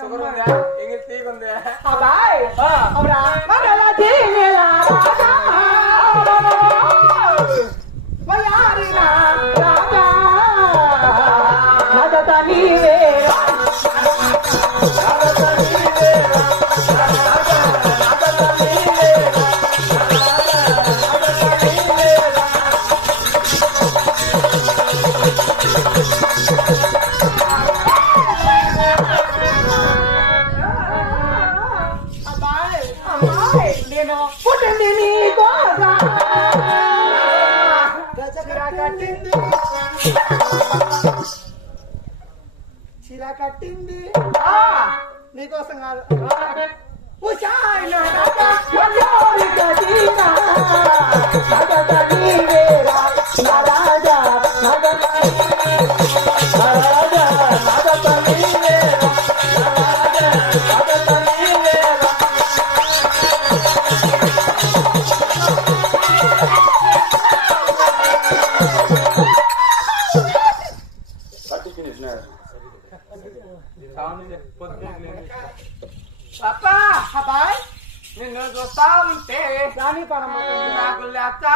Sugar வந்தா எங்க தீ வந்தா அவரா కట్టింది చీర కట్టింది. నీకోసం కాదు. రాజా, అబ్బాయి నిన్ను చూస్తా ఉంటే పరమ నాకు లేస్తా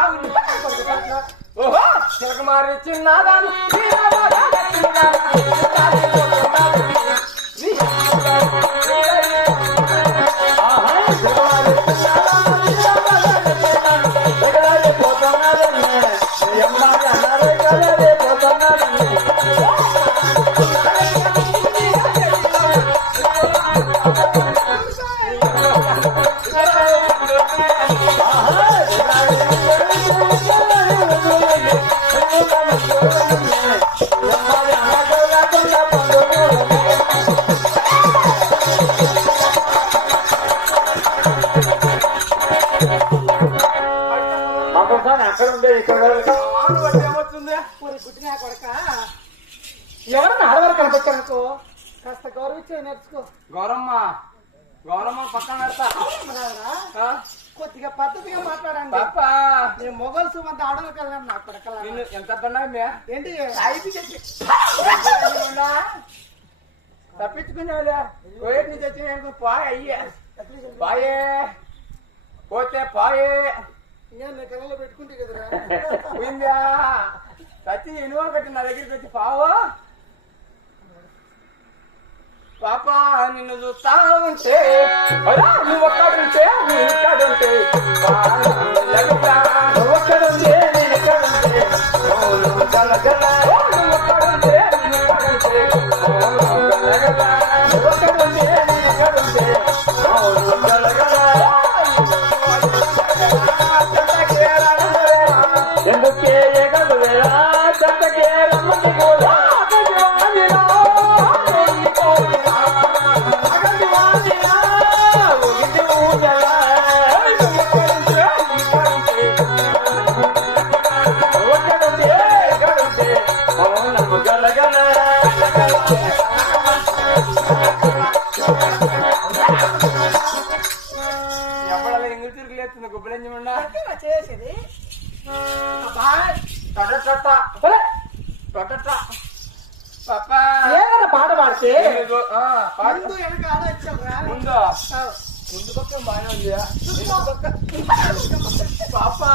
ఓహో చిలకమారి చిన్నదాను పుట్టినా కొడక? ఎవరన్నా ఆడవారు కనిపించానుకో కాస్త గౌరవించే నేర్చుకో. గౌరమ్మ గౌరమ్మ పక్కన పెడతా? కొద్దిగా పద్ధతిగా మాట్లాడండి. పాపా. నేను మొగలు సుమంత ఆడవారు కలగాను నా కొడకల? నిన్ను ఎంత పడినా ఏంటి? తప్పించుకునేవాళ్ళే కోయట్ నుంచి వచ్చిన పాయ అయ్యే. పాయే. పోతే పాయే. నీ కళ్ళలో పెట్టుకుంటే కదరా? పోయిందా కత్తి ఇనువ కట్టి నా దగ్గరికి వచ్చి పావు. పాప నిన్ను చూస్తా ఉంటే నువ్వు ఒక్కడుంటే నేను ఇక్కడుంటే ఒక్కడుంటే పాడు. ముందు వెనక ఆలోచించరా ముందు? ముందు పక్క బాగానే ఉంది పాపా.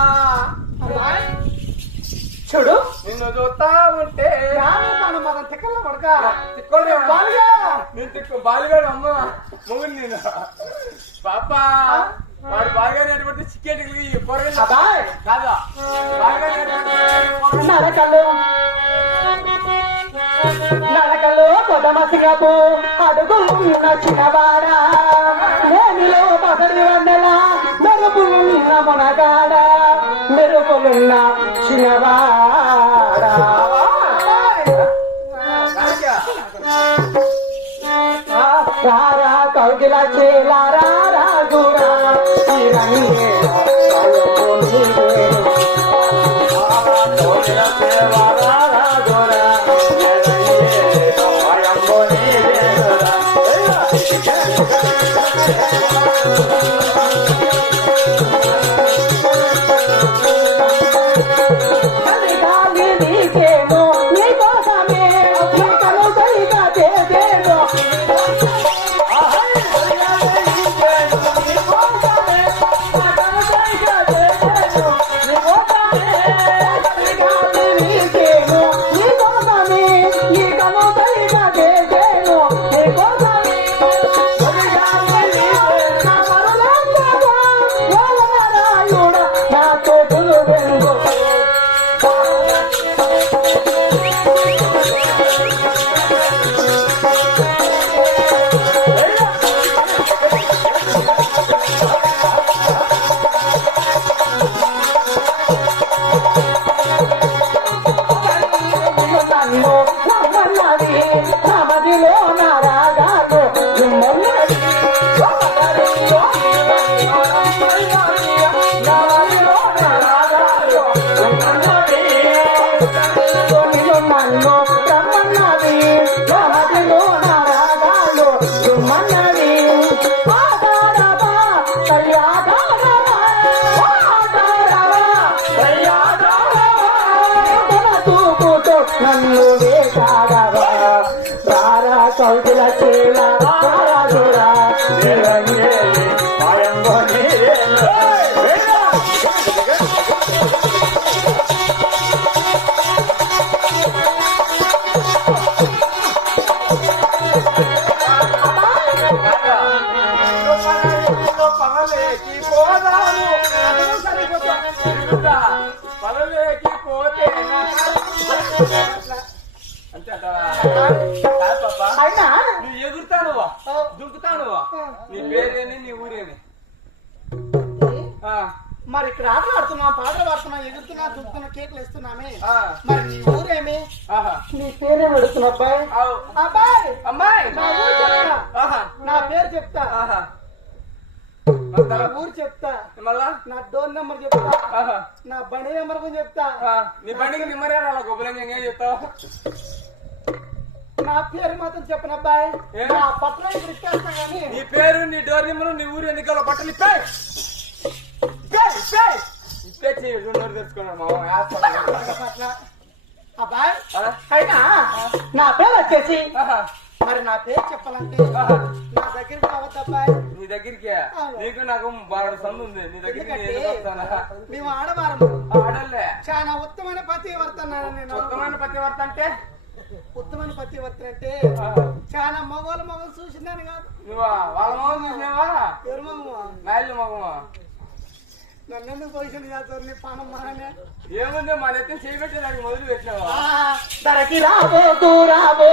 చూడు. నిన్ను చూస్తా ఉంటే. మనం మన తిక్కల కొడక తిక్కోలే బాలుగా. నేను తిక్కు బాలుగాడు అమ్మ. మొగుడు నేను. పాపా. వాడు బాగా నేర్పడితే చిక్కేటికి అబ్బాయ్. కాదా? బాగా నేర్పడితే నడకలు అడుగులున్న చిన్నవాడా? నేనిలో పసడి వందల మెరుపులున్న మునగాడ? మెరుపులున్న చిన్నవాడ? అయినా నువ్వు ఎగురుతానువా దుంకుతానువా నీ పేరేని నీ ఊరేని మరి ఇక్కడ ఆటలు ఆడుతున్నాం పాటలు పాడుతున్నాం ఎగురుతున్నా దుక్కుతున్నా కేకులు ఇస్తున్నామే ఆ, మరి నీ ఊరేమి. నీ పేరేం అడుగుతున్నా అబ్బాయి. అబ్బాయి! అమ్మాయి! నా ఊరు చెప్తా. ఆహా, నా పేరు చెప్తా. ఆహా. నా ఊరు చెప్తా. మళ్ళా? నా డోర్ నెంబర్ చెప్తా. ఆహా. నా బండి నెంబర్ కూడా చెప్తా. నీ బండికి నిమ్మరే రాలా గొప్పలని ఏం చెప్తావు? నా పేరు మాత్రం చెప్పను అబ్బాయి? నా పత్రం ఇక్కడ ఇచ్చేస్తా కానీ. నీ పేరు నీ డోర్ నిమ్మలు నీ ఊరు ఎన్నికల బట్టలు ఇప్పే! ఇప్పే నోరు తెచ్చుకున్నాను మామ. అట్లా అబ్బాయి? అయినా నా పేరు వచ్చేసి మరి నా పేరు చెప్పాలంటే. నా దగ్గరికి రావద్దు అబ్బాయి. నీ దగ్గరికి. నీకు నాకు బాగా సందు ఉంది. నీ దగ్గరికి మేము ఆడవారము. ఆడలే చాలా ఉత్తమైన పతి వర్తన్నాను నేను. ఉత్తమైన పతివర్త అంటే? ఉత్తమైన అంటే ఆ, చాలా మగవాళ్ళు మగలు చూసిందని కాదు. నువ్వా వాళ్ళ మొగం చూసినావా? ఎవరు మగమా? నా ఇల్లు మొగమా? నన్ను ఎందుకు పొజిషన్ చేస్తారు నీ పానం మానే ఏముంది మా నెత్తిని చేయబెట్టి నాకు మొదలు ధరకి ధరకి కూరాబో